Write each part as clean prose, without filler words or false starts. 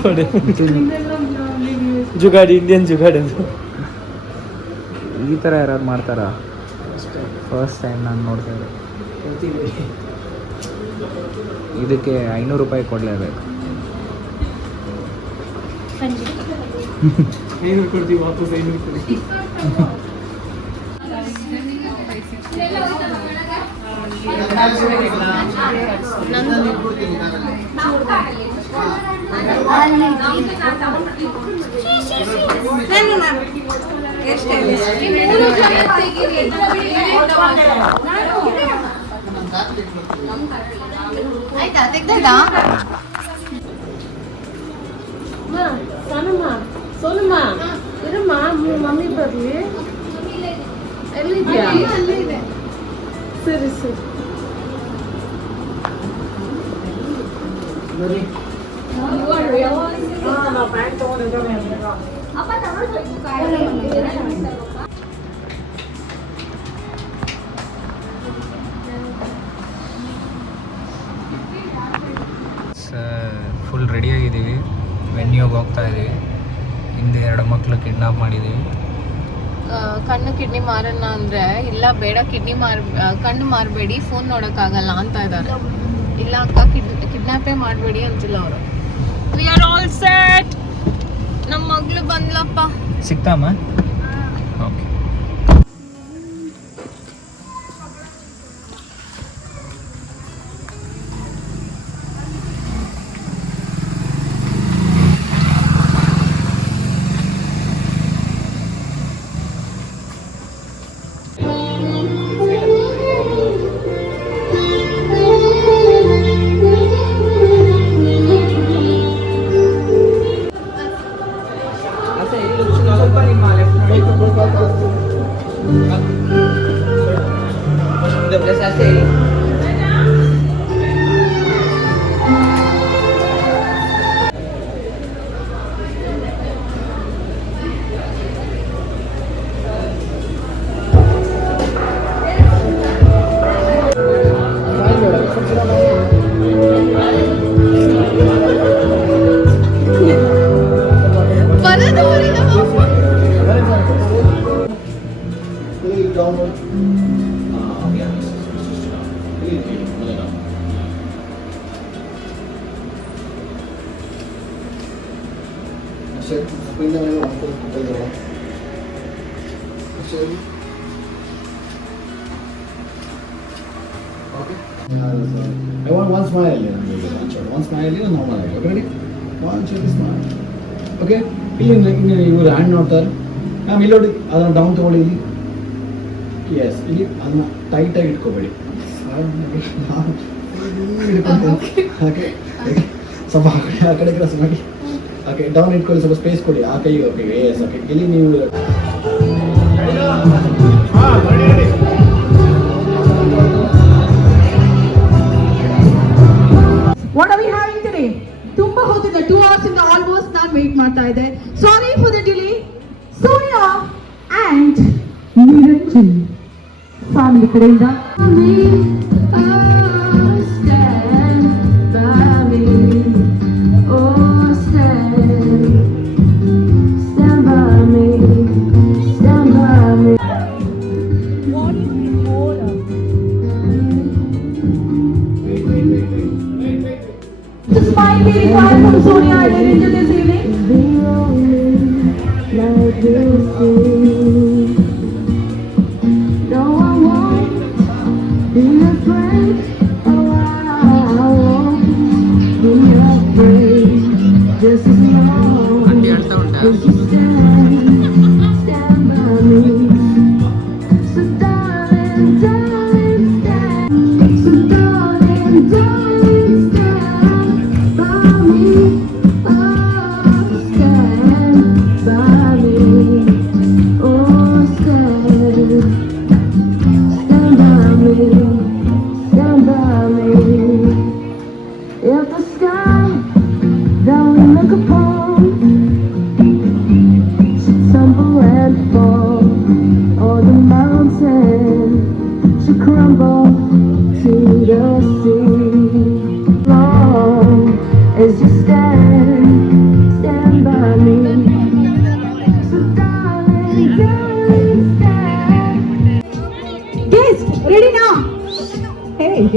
ಥೋಡೆ ಜುಗಾಡಿ ಇಂಡಿಯನ್ ಜುಗಾಡಿ ಅದು. ಈ ಥರ ಯಾರು ಮಾಡ್ತಾರಾ? ಫಸ್ಟ್ ಟೈಮ್ ನಾನು ನೋಡ್ತಾ ಇದ್ದೆ. ಇದಕ್ಕೆ 500 ರೂಪಾಯಿ ಕೊಡಲೇಬೇಕು. 500 ಕೊಡ್ತೀವಿ, ವಾಪಸ್ 500 ಕೊಡಿ. ಆಯ್ತಾ ತೆಗ್ದಾ? ಸೋನಮ್ಮ ಇರಮ್ಮ, ಮಮ್ಮಿ ಬರ್ಲಿ. ಎಲ್ಲಿದ್ಯಾ? ಸರಿ ಸರಿ ಬರ್ರಿ. ಫುಲ್ ರೆಡಿಯಾಗಿದ್ದೀವಿ. ವೆನ್ಯೂಗೆ ಹೋಗ್ತಾ ಇದ್ದೀವಿ. ಹಿಂದೆ 2 ಮಕ್ಕಳು ಕಿಡ್ನಾಪ್ ಮಾಡಿದ್ದೀವಿ. ಕಣ್ಣು ಕಿಡ್ನಿ ಮಾರನ್ನ ಅಂದರೆ ಇಲ್ಲ ಬೇಡ, ಕಣ್ಣು ಮಾರಬೇಡಿ, ಫೋನ್ ನೋಡೋಕ್ಕಾಗಲ್ಲ ಅಂತ ಇದ್ದಾರೆ. ಇಲ್ಲ ಅಕ್ಕ, ಕಿಡ್ನಾಪೇ ಮಾಡಬೇಡಿ ಅಂತಿಲ್ಲ ಅವರು. We are all set. ನಮ್ಮ ಮಗಳು ಬಂದ್ಲಪ್ಪ. ಸಿಗ್ತಾಮ? Okay. I want one smile. One smile, normal. Okay, ready? One smile. Okay. ಇಲ್ಲಿ ಇವರು ಹ್ಯಾಂಡ್ ನೋಡ್ತಾರೆ. ಮ್ಯಾಮ್ ಇಲ್ಲಿ ನೋಡಿ, ಅದನ್ನು ಡೌನ್ ತೊಗೊಳ್ಳಿ. ಇಲ್ಲಿ ಎಸ್, ಇಲ್ಲಿ ಅದನ್ನು ಟೈಟಾಗಿ ಇಟ್ಕೋಬೇಡಿ. ಓಕೆ, ಸ್ವಲ್ಪ ಆ ಕಡೆ ಕ್ರಾಸ್ ಮಾಡಿ. ಓಕೆ, ಡೌನ್ ಇಟ್ಕೊಳ್ಳಿ, ಸ್ವಲ್ಪ ಸ್ಪೇಸ್ ಕೊಡಿ ಆ ಕೈಗೆ. Okay, S. ಓಕೆ, ಇಲ್ಲಿ ನೀವು What are we having today? ತುಂಬಾ ಹೊತ್ತಿಂದ 2 hours ಇಂದ ಆಲ್ಮೋಸ್ಟ್ ನಾನು ವೇಟ್ ಮಾಡ್ತಾ ಇದ್ದೆ. Sorry for the delay. Sonia and Niranjan family ಕಡೆಯಿಂದ smile be required from Sonia and Niranjan this evening. No, I won't be afraid. Oh, I won't be afraid. Just as long as you stand by me. So darling, darling, stand. So darling, darling, stand by me. Oh, stand by me. Oh, stand by me. Stand by me. If the sky that we look upon should tumble and fall, or the mountain should crumble to the sea, long as you stand Hi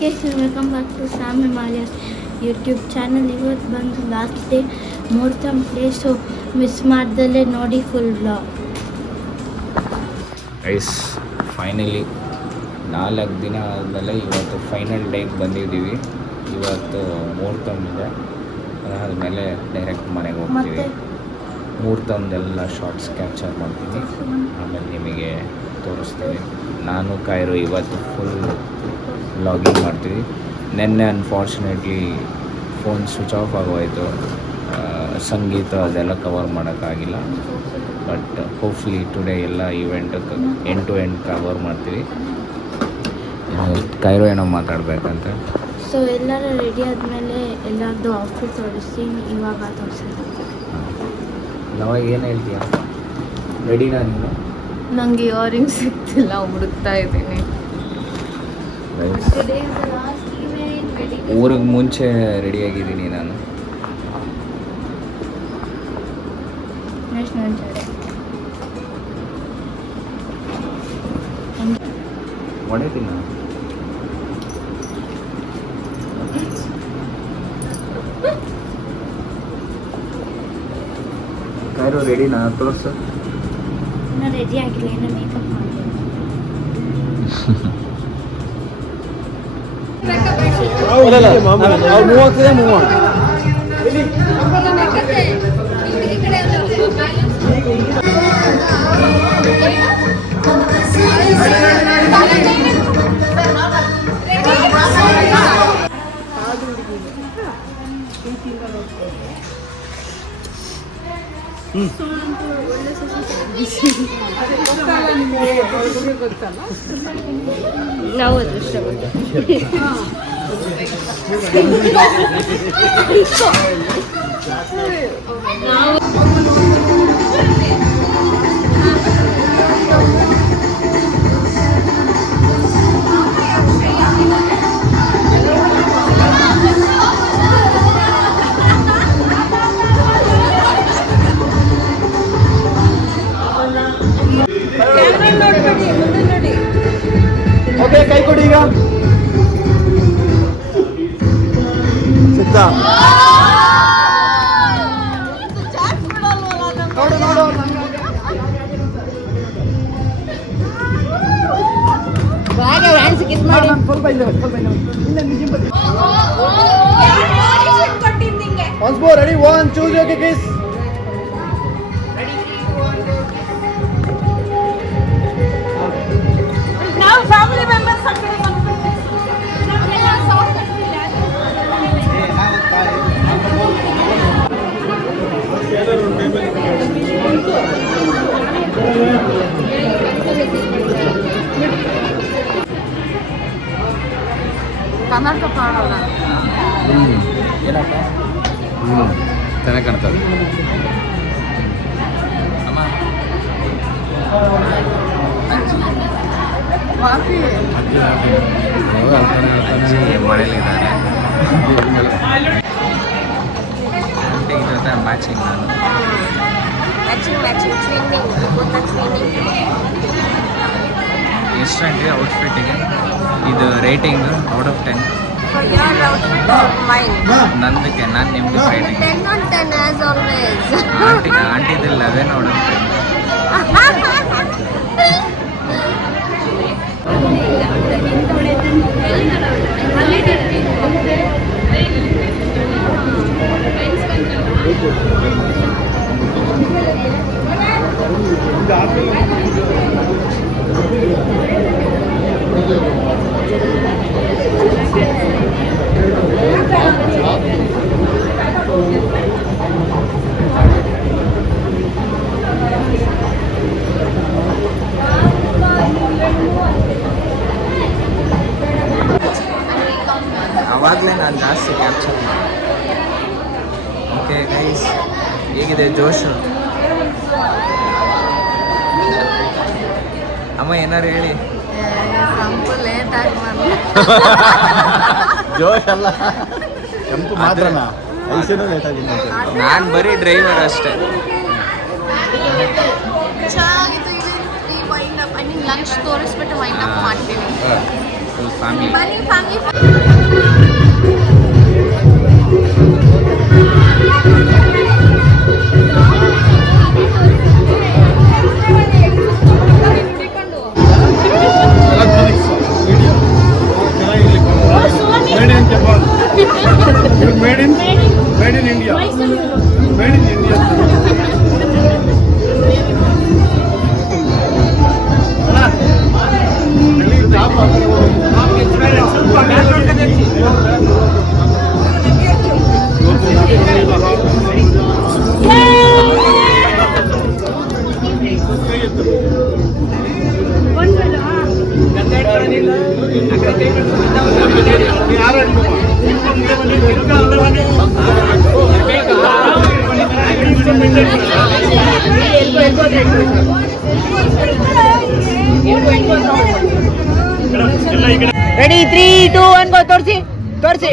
guys, welcome back to Sam Himalayas YouTube channel. ಇವತ್ತು ಬಂದು last day ಮುಹೂರ್ತಂ place miss ಮಾಡ್ದಲ್ಲೇ ನೋಡಿ full vlog. Guys finally 4 ದಿನ ಆದಮೇಲೆ ಇವತ್ತು final ಡೇಗೆ ಬಂದಿದ್ದೀವಿ. ಇವತ್ತು ಮುಹೂರ್ತಂ ಇದೆ, ಅದಾದಮೇಲೆ ಡೈರೆಕ್ಟ್ ಮನೆಗೆ ಹೋಗ್ತೀವಿ. ಮುಹೂರ್ತಂದೆಲ್ಲ ಶಾರ್ಟ್ಸ್ ಕ್ಯಾಪ್ಚರ್ ಮಾಡ್ತೀವಿ, ಆಮೇಲೆ ನಿಮಗೆ ತೋರಿಸ್ತೀವಿ. ನಾನು ಕಾಯ್ರು ಇವತ್ತು ಫುಲ್ ವ್ಲಾಗಿಂಗ್ ಮಾಡ್ತೀವಿ. ನೆನ್ನೆ ಅನ್ಫಾರ್ಚುನೇಟ್ಲಿ ಫೋನ್ ಸ್ವಿಚ್ ಆಫ್ ಆಗೋಯಿತು, ಸಂಗೀತ ಅದೆಲ್ಲ ಕವರ್ ಮಾಡೋಕ್ಕಾಗಿಲ್ಲ. ಬಟ್ ಹೋಪ್ಫುಲಿ ಟುಡೇ ಎಲ್ಲ ಇವೆಂಟಕ್ಕೆ ಎಂಡ್ ಟು ಎಂಡ್ ಕವರ್ ಮಾಡ್ತೀವಿ. ಕೈರೋ ಏನೋ ಮಾತಾಡಬೇಕಂತ. ಸೊ ಎಲ್ಲರೂ ರೆಡಿ ಆದಮೇಲೆ ಎಲ್ಲರದ್ದು ಔಟ್ಫಿಟ್ ತೋರಿಸಿ ಇವಾಗ ತೋರಿಸಿದ್ದೆ. ನಾವಾಗ ಏನು ಹೇಳ್ತೀಯ? ರೆಡಿನಾ ನೀನು? ನನಗೆ ಇಯರಿಂಗ್ ಸಿಗ್ತಿಲ್ಲ, ಹುಡುಕ್ತಾ ಇದ್ದೀನಿ. ಊರಿಗೆ ಮುಂಚೆ ರೆಡಿಯಾಗಿದ್ದೀನಿ ನಾನು. ಹೊಡಿತೀನಿ ನಾನು. ಕೈರೋ ರೆಡಿನಾ? ತೋರಿಸು. ಇನ್ನೂ ರೆಡಿ ಆಗಿಲ್ಲ, ಏನೋ ಮೇಕಪ್ ಮಾಡಬೇಕು. ನಾವು ಅದೃಷ್ಟ ಓಕೆ, ಕೈ ಕೊಡಿ ಈಗ. ಸಿಗ್ತಾ? ನೋಡು ನೋಡು. ಸ್ವಲ್ಪ ಇಲ್ಲ, ಸ್ವಲ್ಪ ಇಲ್ಲ. Once more, ready? 1, 2, 3, okay, kiss. Now family members are going to Karnataka ಪಾಡೋಲ್ಲ. ಏನಪ್ಪ? ಚೆನ್ನಾಗಿ ಕಾಣ್ತದೆ. ಮನೇಲಿದ್ದಾರೆ. ಆಂಟಿ ಜೊತೆ ಮ್ಯಾಚಿಂಗ್ ನಾನು. ಎಷ್ಟು ಆಂಟಿ ಔಟ್ಫಿಟ್ಟಿಗೆ? ಇದು ರೇಟಿಂಗ್ ಔಟ್ ಆಫ್ 10? ನಂದಕ್ಕೆ ನಾನು ನಿಮ್ದು ರೇಟಿಂಗ್. ಆಂಟಿದು 11 out of 10. ಎಂತ ಅವಾಗಲೇ ನಾನು ಜಾಸ್ತಿ ಕ್ಯಾಪ್ಚರ್ ಮಾಡಿದೆ. ಓಕೆ ಗೈಸ್, ಹೇಗಿದೆ ಜೋಶು? ಅಮ್ಮ ಏನಾರು ಹೇಳಿ. ಜೋಶ್ ಅಲ್ಲ, ಕೆಂಪು ಮಾತ್ರನಾ? ಐಸೇನೂ ಲೇಟ್ ಆಗಿದೆ. ನಾನು ಬರೀ ಡ್ರೈವರ್ ಅಷ್ಟೇ. ಚೆನ್ನಾಗಿತ್ತು. ಈ wind up I mean lunch ತೋರಿಸ್ಬಿಟ್ಟು ವೈಂಡ್ ಅಪ್ ಮಾಡ್ತೀವಿ. Full family. ಬನ್ನಿ family. Made in India. Made in India. Ready 3, 2, 1 go. ತೋರಿಸಿ ತೋರಿಸಿ.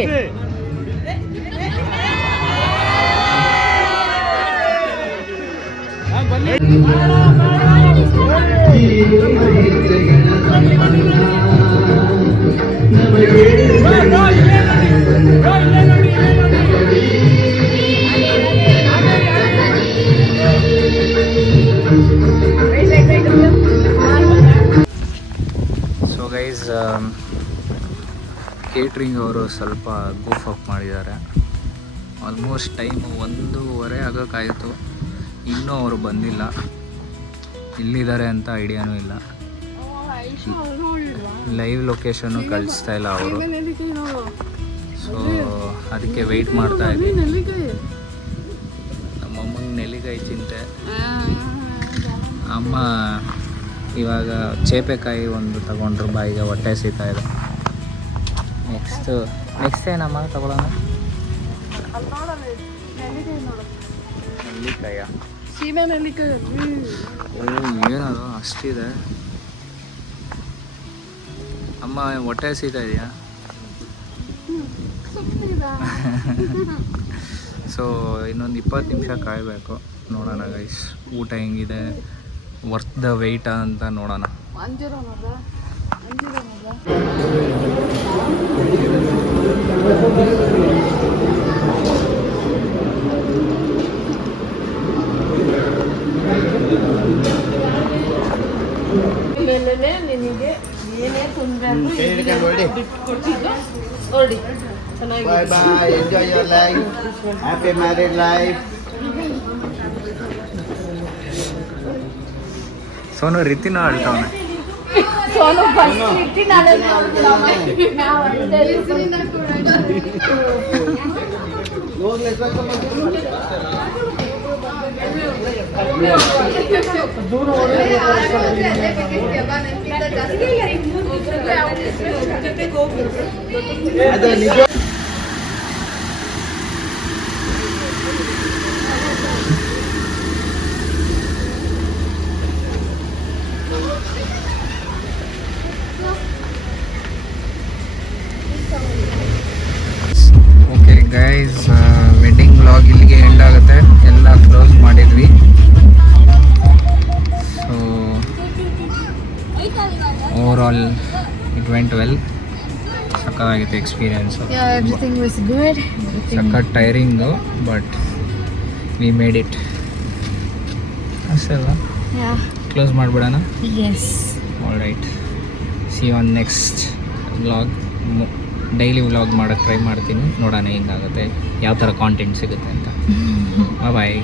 ಸೊ ಗೈಸ್, ಕೇಟ್ರಿಂಗ್ ಅವರು ಸ್ವಲ್ಪ ಗೂಫ್ ಅಪ್ ಮಾಡಿದ್ದಾರೆ. ಆಲ್ಮೋಸ್ಟ್ ಟೈಮು 1:30 ಆಗೋಕ್ಕಾಯಿತು, ಇನ್ನೂ ಅವರು ಬಂದಿಲ್ಲ. ಇಲ್ಲಿದ್ದಾರೆ ಅಂತ ಐಡಿಯಾನೂ ಇಲ್ಲ. ಲೈವ್ ಲೊಕೇಶನ್ನು ಕಳಿಸ್ತಾ ಇಲ್ಲ ಅವರು. ಸೊ ಅದಕ್ಕೆ ವೆಯ್ಟ್ ಮಾಡ್ತಾ ಇದ್ದೀನಿ. ನಮ್ಮಮ್ಮಂಗೆ ನೆಲ್ಲಿಕಾಯಿ ಚಿಂತೆ. ಅಮ್ಮ ಇವಾಗ ಚೇಪೆಕಾಯಿ ಒಂದು ತಗೊಂಡ್ರು, ಬಾಯಿಗೆ ಹೊಟ್ಟೆ ಸೀತಾ ಇದೆ. ನೆಕ್ಸ್ಟ್ ಏನಮ್ಮ ತಗೊಳ್ಳೋಣ? ನೆಲ್ಲಿಕಾಯ? ಸೀಮೆ ನೆಲ್ಲಿಕಾಯಿ. ಏನದು ಅಷ್ಟಿದೆ? ಅಮ್ಮ ಹೊಟ್ಟೆ ಸೀತಾ ಇದೆಯಾ? ಸೊ ಇನ್ನೊಂದು 20 ನಿಮಿಷ ಕಾಯಬೇಕು. ನೋಡೋಣ ಗೈಸ್, ಊಟ ಹೆಂಗಿದೆ, ವರ್ತ್ ದ ವೆಯ್ಟ್ ಅಂತ ನೋಡೋಣ. ನಿನಗೆ ಏನೇ ತೊಂದರೆ ಬಿಟ್ಕೊಟ್ಟಿದ್ದು ನೋಡಿ. ಚೆನ್ನಾಗಿ Bye bye. Enjoy your life. Happy married life. Sonu ರೀತಿನ ಆಳ್ತಾವನೆ. ಸೋನು ಫಸ್ಟ್ ಇಟ್ಟು ನಾಳೆ ಓಕೆ ಗೈಸ್, ವೆಡ್ಡಿಂಗ್ ವ್ಲಾಗ್ ಇಲ್ಲಿಗೆ ಎಂಡ್ ಆಗುತ್ತೆ. ಎಲ್ಲ ಕ್ಲೋಸ್ ಮಾಡಿದ್ವಿ. So over all it went well. ಸಕ್ಕತ್ತಾಗಿತ್ತು ಎಕ್ಸ್ಪೀರಿಯನ್ಸು. Everything was good. ಸಖತ್ tiring, but we made it. ಅಷ್ಟೇ ಅಲ್ವಾ? ಕ್ಲೋಸ್ ಮಾಡಿಬಿಡೋಣ. Yes. All right, see you on next vlog. Daily vlog ಮಾಡೋಕ್ಕೆ ಟ್ರೈ ಮಾಡ್ತೀನಿ, ನೋಡೋಣ ಹೆಂಗಾಗುತ್ತೆ, ಯಾವ ಥರ ಕಾಂಟೆಂಟ್ ಸಿಗುತ್ತೆ ಅಂತ. ಬಾಯ್.